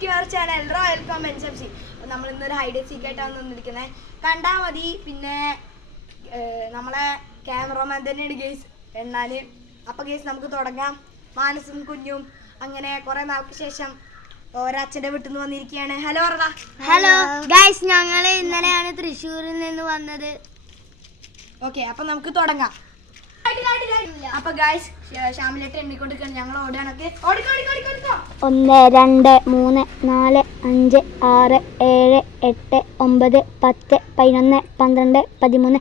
Back to our channel royal comments FC. നമ്മൾ ഇന്നൊരു hide seek ആയിട്ടാണ് വന്നിരിക്കുന്നത്. കണ്ടാൽ മതി. പിന്നെ നമ്മളെ ക്യാമറമാൻ തന്നെയാണ് ഗേസ് എണ്ണാൻ. അപ്പോൾ ഗേസ് നമുക്ക് തുടങ്ങാം. മാനസും കുഞ്ഞും അങ്ങനെ കുറേ നാൾക്ക് ശേഷം ഒരച്ഛൻ്റെ വീട്ടിൽ നിന്ന് വന്നിരിക്കുകയാണ്. ഹലോ പറ. ഹലോ ഗൈസ്, ഞങ്ങൾ ഇന്നലെയാണ് തൃശ്ശൂരിൽ നിന്ന് വന്നത്. ഓക്കെ, അപ്പം നമുക്ക് തുടങ്ങാം. അപ്പൊ ഗൈസ് ഷാമിലേട്ട് എണ്ണിക്കൊണ്ടിരിക്കുകയാണ്. ഞങ്ങൾ ഓടുകയാണൊക്കെ. 1 2 3 4 5 6 7 8 9 10 11 12 13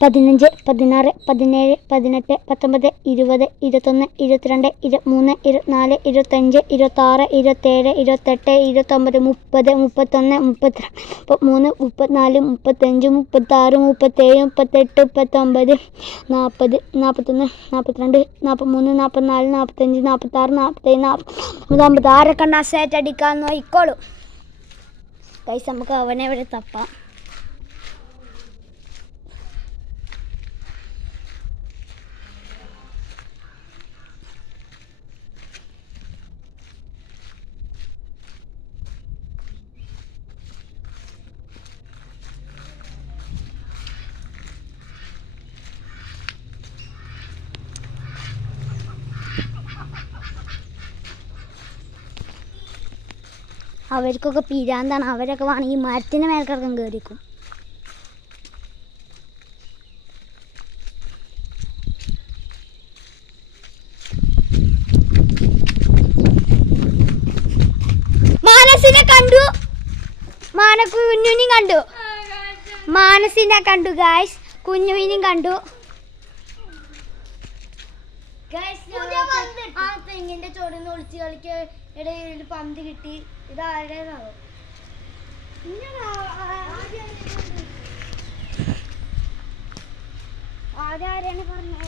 15 16 17 18 19 20 21 22 23 24 25 26 27 28 29 30 31 32 33 34 35 36 37 38 39 40 41 42 43 44 45 46 47 50 ആരെ കണ്ടാ സെറ്റ് അടിക്കാൻ നോക്കിക്കോളൂ ഗൈസ്. നമുക്ക് അവനെ ഇവിടെ തപ്പാം. അവർക്കൊക്കെ പിരാന്താണ്. അവരൊക്കെ വേണമെങ്കിൽ മരത്തിൻ്റെ മേൽക്കിടക്കം കയറിക്കും. മാനസിനെ കണ്ടു, കുഞ്ഞുവിനെയും കണ്ടു. മാനസിനെ കണ്ടു ഗായ്സ്, കുഞ്ഞുവിനെയും കണ്ടു. ആ തെങ്ങിന്റെ ചോടിന്ന് ഒളിച്ച് കളിക്ക് ഇടയിൽ പന്ത് കിട്ടി. ഇത് ആരുടേതാണോ? ആരാണ് പറഞ്ഞത്?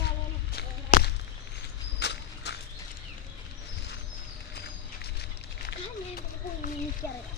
എനിക്കറിയാം.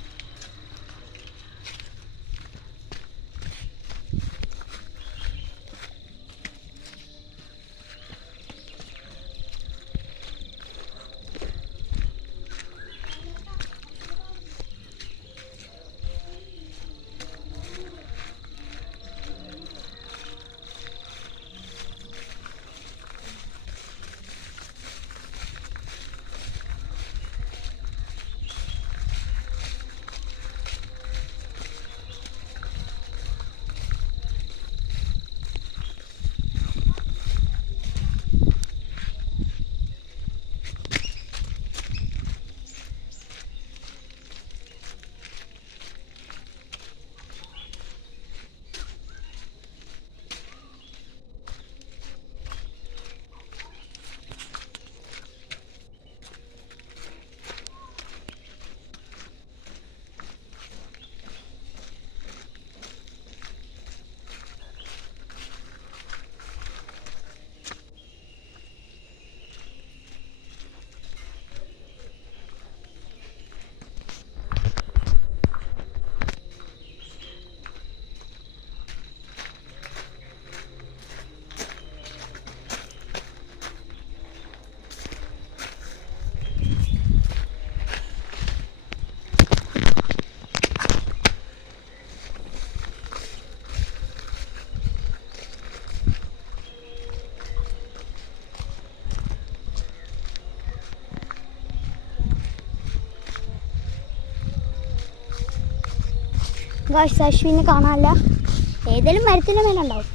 ഗായ്സ്, അശ്വിനെ കാണാനില്ല. ഏതെങ്കിലും മരത്തിൻ്റെ മേലുണ്ടാവും.